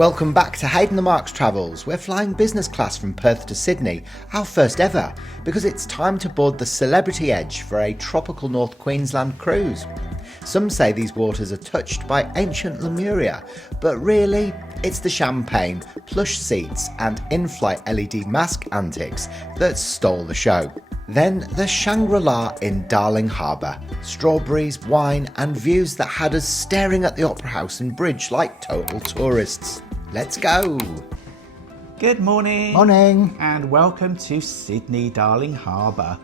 Welcome back to Hayden Mark's Travels. We're flying business class from Perth to Sydney, our first ever, because it's time to board the Celebrity Edge for a tropical North Queensland cruise. Some say these waters are touched by ancient Lemuria, but really, it's the champagne, plush seats and in-flight LED mask antics that stole the show. Then the Shangri-La in Darling Harbour. Strawberries, wine and views that had us staring at the Opera House and Bridge like total tourists. Let's go! Good morning! Morning! And welcome to Sydney, Darling Harbour.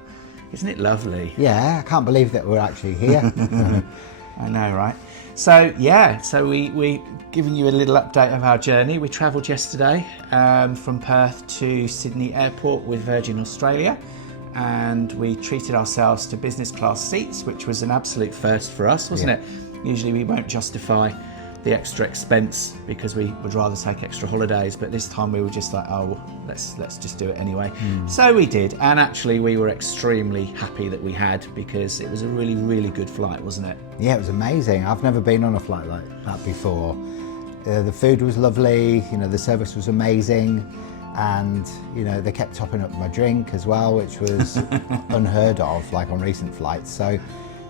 Isn't it lovely? Yeah, I can't believe that we're actually here. I know, right? So we giving you a little update of our journey. We travelled yesterday from Perth to Sydney Airport with Virgin Australia, and we treated ourselves to business class seats, which was an absolute first for us, wasn't it? Usually we won't justify the extra expense because we would rather take extra holidays, but this time we were just like, oh, let's just do it anyway. So we did, and actually we were extremely happy that we had, because it was a really, really good flight, wasn't it? Yeah, it was amazing. I've never been on a flight like that before. The food was lovely, the service was amazing, and they kept topping up my drink as well, which was unheard of, like on recent flights. So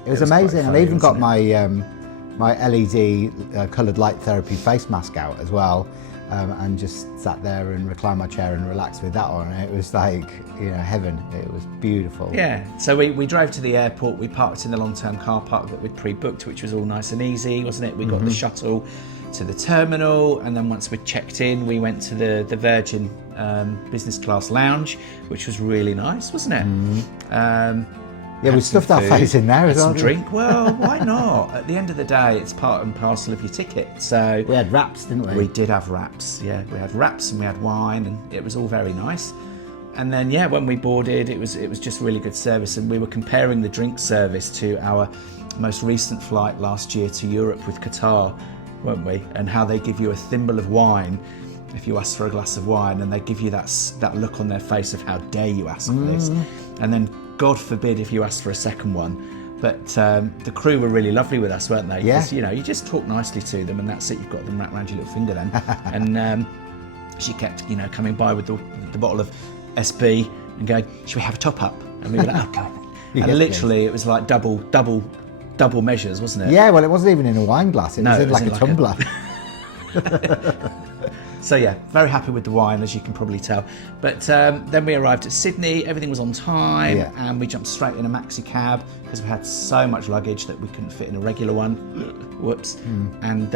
it was amazing. Funny, and I even got my LED coloured light therapy face mask out as well, and just sat there and reclined my chair and relaxed with that on. It was like, heaven. It was beautiful. Yeah, so we drove to the airport. We parked in the long-term car park that we'd pre-booked, which was all nice and easy, wasn't it? We got the shuttle to the terminal, and then once we'd checked in, we went to the Virgin business class lounge, which was really nice, wasn't it? Yeah, we stuffed our face in there as well. Some drink. Well, why not? At the end of the day, it's part and parcel of your ticket. So we had wraps, didn't we? We did have wraps. Yeah, we had wraps and we had wine, and it was all very nice. And then when we boarded, it was just really good service, and we were comparing the drink service to our most recent flight last year to Europe with Qatar, weren't we? And how they give you a thimble of wine if you ask for a glass of wine, and they give you that look on their face of how dare you ask for this, and then God forbid if you ask for a second one. But the crew were really lovely with us, weren't they? Yeah. Because, you just talk nicely to them, and that's it. You've got them wrapped around your little finger then. And she kept, coming by with the bottle of SB and going, "Should we have a top up?" And we were like, "Okay." And literally, it was like double measures, wasn't it? Yeah. Well, it wasn't even in a wine glass. It was in like a tumbler. So very happy with the wine, as you can probably tell. But then we arrived at Sydney, everything was on time, and we jumped straight in a maxi cab because we had so much luggage that we couldn't fit in a regular one. Whoops. And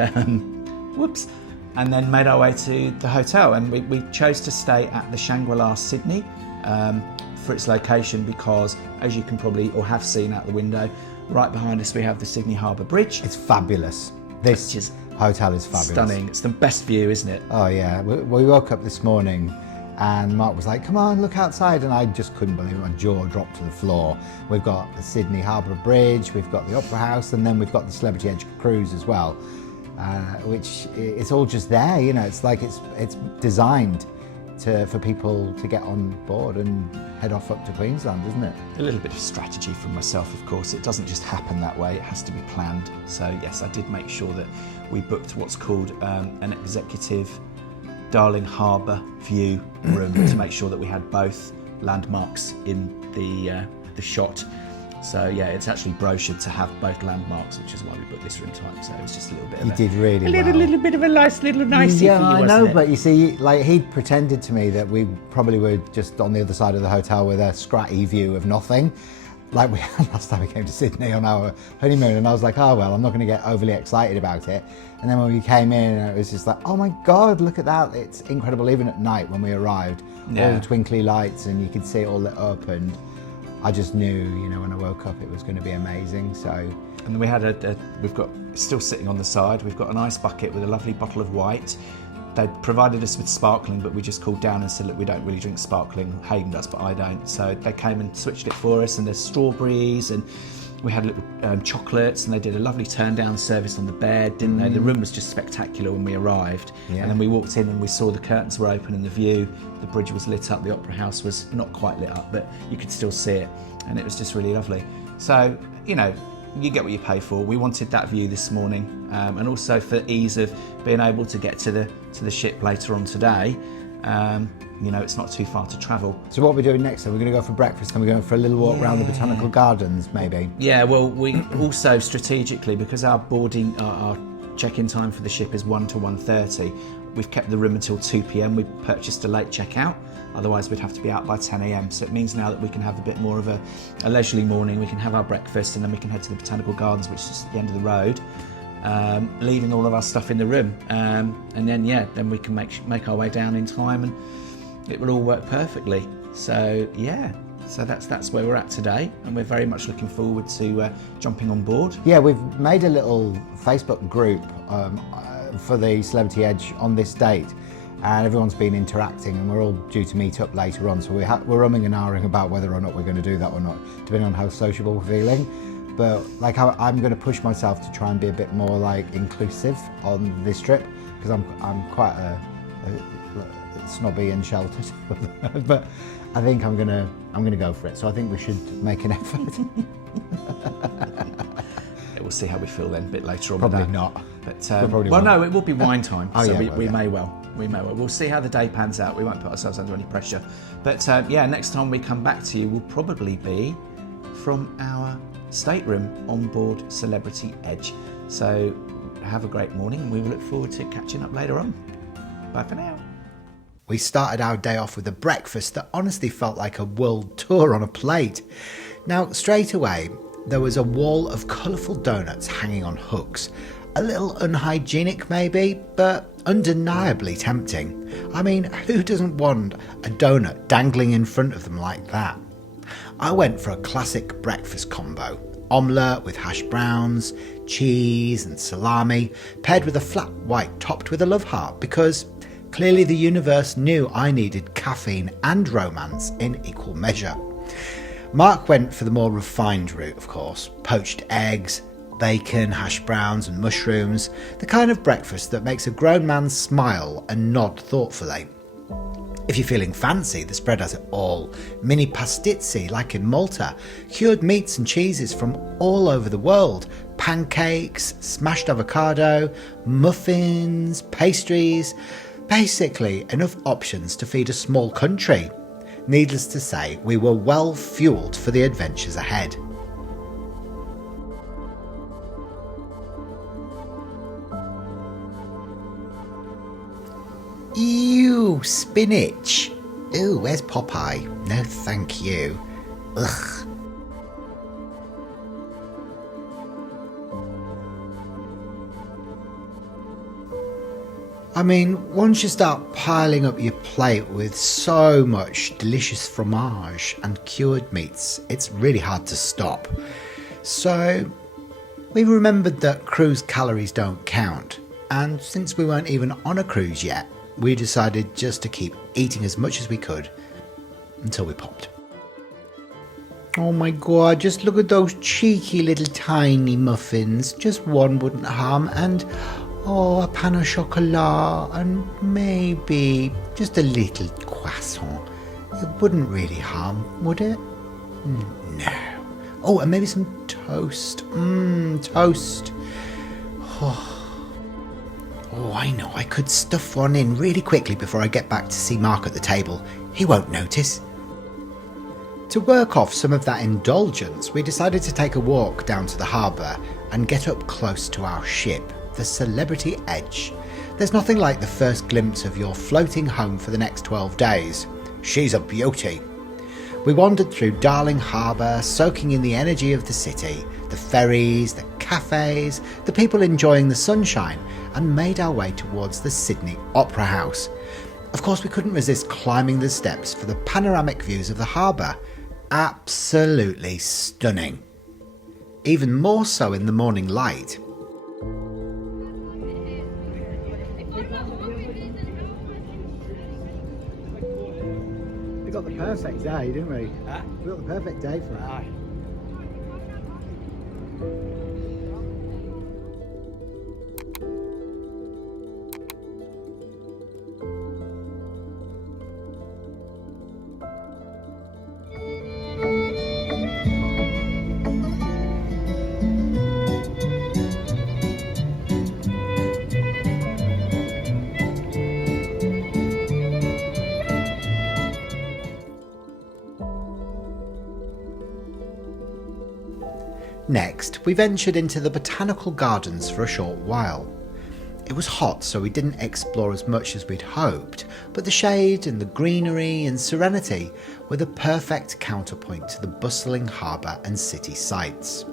whoops. And then made our way to the hotel, and we chose to stay at the Shangri-La Sydney for its location, because as you can probably or have seen out the window, right behind us we have the Sydney Harbour Bridge. It's fabulous. This hotel is fabulous. Stunning. It's the best view, isn't it? Oh yeah. We woke up this morning and Mark was like, "Come on, look outside," and I just couldn't believe it. My jaw dropped to the floor. We've got the Sydney Harbour Bridge, we've got the Opera House, and then we've got the Celebrity Edge cruise as well, which it's all just there. It's like it's designed for people to get on board and head off up to Queensland, isn't it? A little bit of strategy from myself, of course. It doesn't just happen that way, it has to be planned. So yes, I did make sure that we booked what's called an executive Darling Harbour view room to make sure that we had both landmarks in the shot. So it's actually brochured to have both landmarks, which is why we booked this room type. So it was just a little bit. You did really well. Little bit of a little nicey. Yeah, for you, I know, it? but you see, like he pretended to me that we probably were just on the other side of the hotel with a scratty view of nothing, like we had last time we came to Sydney on our honeymoon. And I was like, oh well, I'm not going to get overly excited about it. And then when we came in, it was just like, oh my God, look at that! It's incredible. Even at night when we arrived, all the twinkly lights, and you could see it all lit up, and I just knew, when I woke up, it was going to be amazing. So, and we had we've got still sitting on the side. We've got an ice bucket with a lovely bottle of white. They provided us with sparkling, but we just called down and said, look, we don't really drink sparkling. Hayden does, but I don't. So they came and switched it for us, and there's strawberries, and we had little chocolates, and they did a lovely turn down service on the bed, didn't they? The room was just spectacular when we arrived. And then we walked in and we saw the curtains were open and the view, the bridge was lit up, the Opera House was not quite lit up, but you could still see it, and it was just really lovely. So, you get what you pay for. We wanted that view this morning, and also for ease of being able to get to the ship later on today. It's not too far to travel. So what are we doing next? Are we going to go for breakfast? Can we go for a little walk around the Botanical Gardens, maybe? Yeah, well, we also strategically, because our check-in time for the ship is 1 to 1:30, we've kept the room until 2 p.m. We purchased a late checkout, otherwise we'd have to be out by 10 a.m. So it means now that we can have a bit more of a leisurely morning. We can have our breakfast and then we can head to the Botanical Gardens, which is at the end of the road, leaving all of our stuff in the room, and then we can make our way down in time, and it will all work perfectly. So that's where we're at today, and we're very much looking forward to jumping on board. Yeah, we've made a little Facebook group for the Celebrity Edge on this date, and everyone's been interacting, and we're all due to meet up later on, so we're umming and ahhing about whether or not we're going to do that or not, depending on how sociable we're feeling. But I'm going to push myself to try and be a bit more inclusive on this trip, because I'm quite a snobby and sheltered. But I think I'm gonna go for it. So I think we should make an effort. We'll see how we feel then a bit later on. Probably not. But no, it will be wine time. We may well. We'll see how the day pans out. We won't put ourselves under any pressure. But next time we come back to you will probably be from our stateroom on board Celebrity Edge. So have a great morning, and we will look forward to catching up later on. Bye for now. We started our day off with a breakfast that honestly felt like a world tour on a plate. Now, straight away, there was a wall of colourful donuts hanging on hooks. A little unhygienic maybe, but undeniably tempting. I mean, who doesn't want a donut dangling in front of them like that? I went for a classic breakfast combo. Omelette with hash browns, cheese and salami, paired with a flat white topped with a love heart, because clearly the universe knew I needed caffeine and romance in equal measure. Mark went for the more refined route, of course. Poached eggs, bacon, hash browns and mushrooms, the kind of breakfast that makes a grown man smile and nod thoughtfully. If you're feeling fancy, the spread has it all. Mini pastizzi like in Malta, cured meats and cheeses from all over the world, pancakes, smashed avocado, muffins, pastries. Basically, enough options to feed a small country. Needless to say, we were well fueled for the adventures ahead. Ew, spinach. Ooh, where's Popeye? No, thank you. Ugh. I mean, once you start piling up your plate with so much delicious fromage and cured meats, it's really hard to stop. So, we remembered that cruise calories don't count, and since we weren't even on a cruise yet, we decided just to keep eating as much as we could until we popped. Oh my god, just look at those cheeky little tiny muffins. Just one wouldn't harm, and a pain au chocolat, and maybe just a little croissant. It wouldn't really harm, would it? No. Oh, and maybe some toast. Toast. Oh, I know. I could stuff one in really quickly before I get back to see Mark at the table. He won't notice. To work off some of that indulgence, we decided to take a walk down to the harbour and get up close to our ship, the Celebrity Edge. There's nothing like the first glimpse of your floating home for the next 12 days. She's a beauty. We wandered through Darling Harbour, soaking in the energy of the city, the ferries, the cafes, the people enjoying the sunshine, and made our way towards the Sydney Opera House. Of course, we couldn't resist climbing the steps for the panoramic views of the harbour. Absolutely stunning. Even more so in the morning light. We got the perfect day, didn't we? We got the perfect day for it. Next, we ventured into the botanical gardens for a short while. It was hot, so we didn't explore as much as we'd hoped, but the shade and the greenery and serenity were the perfect counterpoint to the bustling harbour and city sights.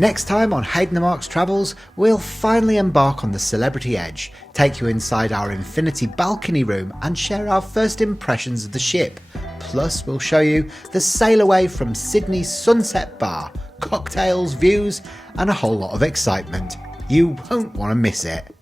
Next time on Hayden Mark's Travels, we'll finally embark on the Celebrity Edge, take you inside our infinity balcony room and share our first impressions of the ship. Plus, we'll show you the sail away from Sydney's Sunset Bar, cocktails, views and a whole lot of excitement. You won't want to miss it.